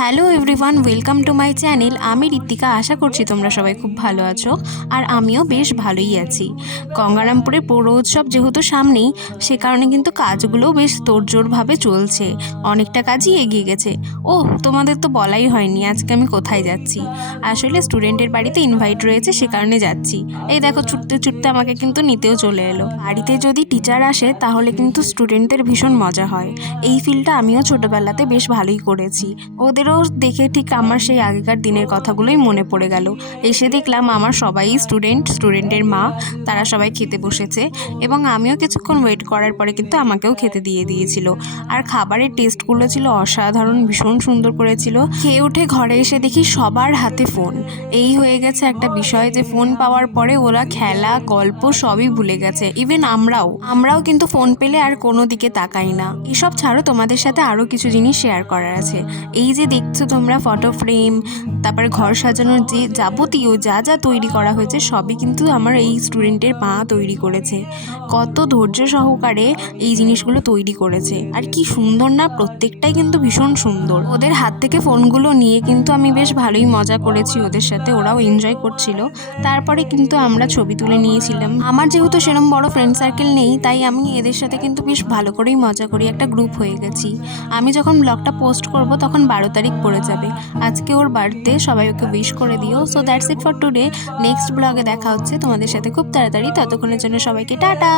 Hello everyone, welcome to my channel. আমি ঋত্বিকা। আশা করছি তোমরা সবাই খুব ভালো আছো, আর আমিও বেশ ভালোই আছি। গঙ্গারামপুরে পৌর উৎসব যেহেতু সামনেই, সে কারণে কিন্তু কাজগুলোও বেশ তোড়জোড়ভাবে চলছে। অনেকটা কাজই এগিয়ে গেছে। তোমাদের তো বলাই হয়নি আজকে আমি কোথায় যাচ্ছি। আসলে স্টুডেন্টের বাড়িতে ইনভাইট রয়েছে, সে কারণে যাচ্ছি। এই দেখো, ছুটতে ছুটতে আমাকে কিন্তু নিতেও চলে এলো। বাড়িতে যদি টিচার আসে তাহলে কিন্তু স্টুডেন্টদের ভীষণ মজা হয়। এই ফিলটা আমিও ছোটোবেলাতে বেশ ভালোই করেছি। ওদেরও দেখে ঠিক আমার সেই আগেকার দিনের কথাগুলোই মনে পড়ে গেল। এসে দেখলাম আমার সবাই স্টুডেন্টের মা, তারা সবাই খেতে বসেছে, এবং আমিও কিছুক্ষণ ওয়েট করার পরে কিন্তু আমাকেও খেতে দিয়ে দিয়েছিল। আর খাবারের টেস্টগুলো ছিল অসাধারণ, ভীষণ সুন্দর করেছিল। খেয়ে উঠে ঘরে এসে দেখি সবার হাতে ফোন। এই হয়ে গেছে একটা বিষয় যে ফোন পাওয়ার পরে ওরা খেলা গল্প সবই ভুলে গেছে। ইভেন আমরাও কিন্তু ফোন পেলে আর কোনো দিকে তাকাই না। এসব ছাড়ো, তোমাদের সাথে আরও কিছু জিনিস শেয়ার করার আছে। এই যে দেখছো তোমরা ফটো ফ্রেম, তারপরে ঘর সাজানোর যে যাবতীয় যা যা তৈরি করা হয়েছে সবই কিন্তু আমার এই স্টুডেন্টের মা তৈরি করেছে। কত ধৈর্য সহকারে এই জিনিসগুলো তৈরি করেছে, আর কি সুন্দর না, প্রত্যেকটাই কিন্তু ভীষণ সুন্দর। ওদের হাত থেকে ফোনগুলো নিয়ে কিন্তু আমি বেশ ভালোই মজা করেছি ওদের সাথে, ওরাও এনজয় করছিল। তারপরে কিন্তু আমরা ছবি তুলে নিয়েছিলাম। আমার যেহেতু সেরকম বড় ফ্রেন্ড সার্কেল নেই, তাই আমি এদের সাথে কিন্তু বেশ ভালো করেই মজা করি, একটা গ্রুপ হয়ে গেছি। আমি যখন ব্লগটা পোস্ট করব তখন 12 তারিখ পড়ে যাবে। আজকে ওর বার্থডে, সবাই ওকে উইশ করে দিও। So that's it for today. Next ব্লগে দেখা হচ্ছে তোমাদের সাথে খুব তাড়াতাড়ি। ততক্ষণের জন্য সবাইকে টাটা।